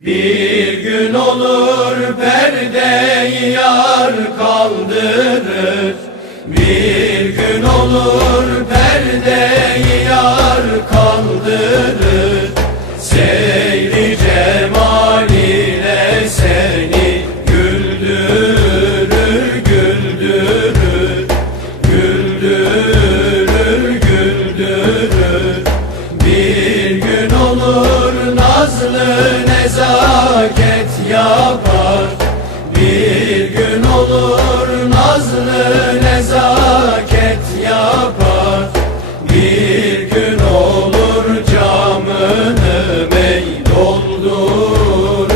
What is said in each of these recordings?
Bir gün olur perdeyi yar kaldırır. Bir gün olur perdeyi yar kaldırır nezaket yapar. Bir gün olur nazlı nezaket yapar. Bir gün olur camını mey doldurur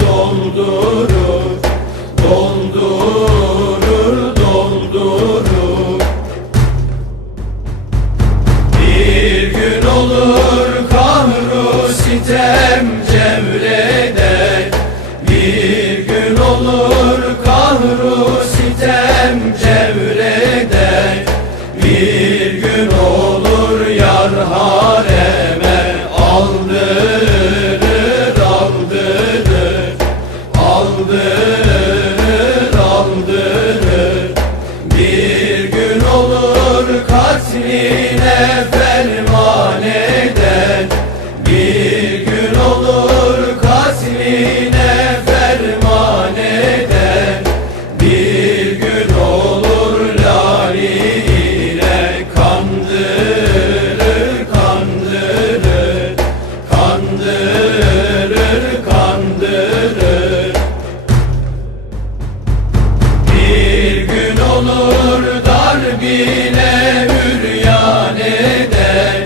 doldurur Doldurur doldurur. Bir gün olur kahru sitem cevreder Bir gün olur kahru sitem cevreder Bir gün olur yar hareme aldırır aldırır Aldırır aldırır. Bir gün olur katline olur dar bile üryan eder.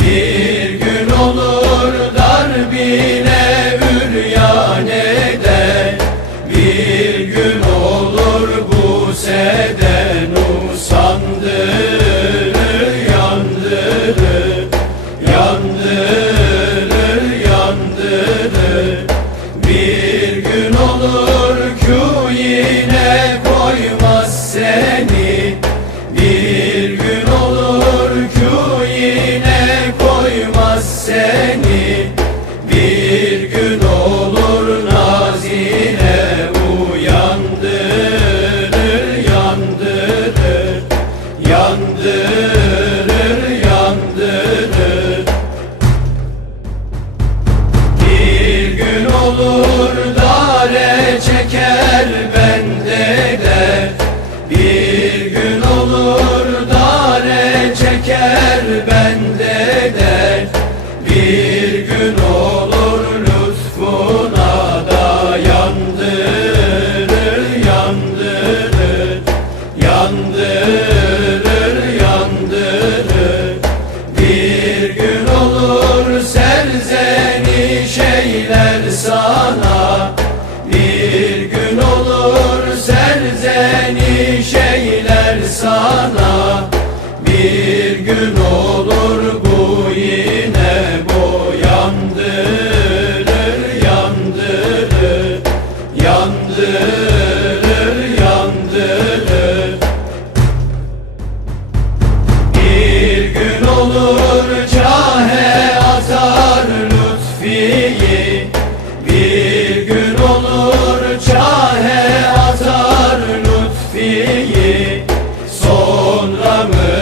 Bir gün olur dar bile üryan eder. Bir gün olur bu seden usandırır yandırır Yandırır seni. Bir gün olur ku yine koymaz seni. Bir gün olur nazine uyandırır yandırır Yandırır yandırır. Bir gün olur dare çeker de Bir gün olur dare çeker bende de. Bir gün olur lütfuna da yandırır yandırır Yandırır yandırır. Bir gün olur serzeni şeyler Sonra Mısır